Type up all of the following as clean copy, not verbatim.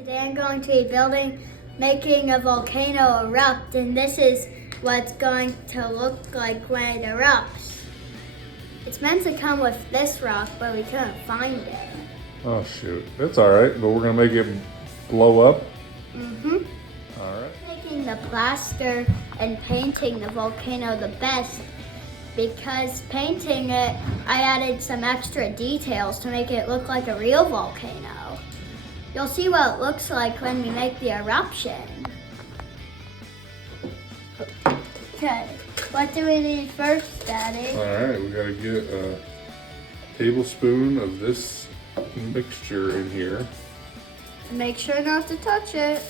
Today I'm going to be making a volcano erupt, and this is what's going to look like when it erupts. It's meant to come with this rock, but we couldn't find it. Oh shoot, that's alright, but we're gonna make it blow up? Mm-hmm. Alright. Making the plaster and painting the volcano the best, because painting it, I added some extra details to make it look like a real volcano. You'll see what it looks like when we make the eruption. Okay, what do we need first, Daddy? Alright, we gotta get a tablespoon of this mixture in here. Make sure not to touch it.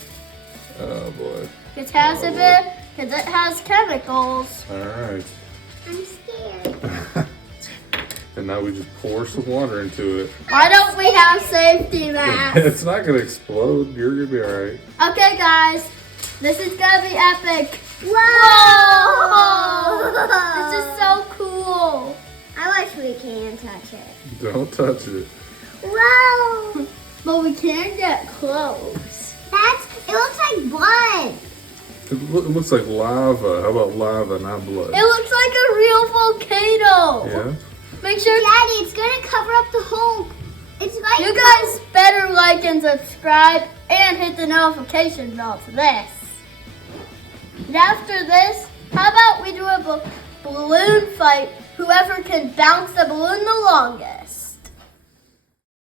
Oh boy. It has a bit, because it has chemicals. Alright. I'm scared. And now we just pour some water into it. Why don't we have safety masks? It's not gonna explode. You're gonna be alright. Okay, guys, this is gonna be epic. Whoa! This is so cool. I wish we can touch it. Don't touch it. Whoa! But we can get close. It looks like blood. It looks like lava. How about lava, not blood? It looks like a real volcano. Yeah? Make sure, Daddy, it's gonna cover up the whole. It's like you guys better like and subscribe and hit the notification bell for this. And after this, how about we do a balloon fight? Whoever can bounce the balloon the longest.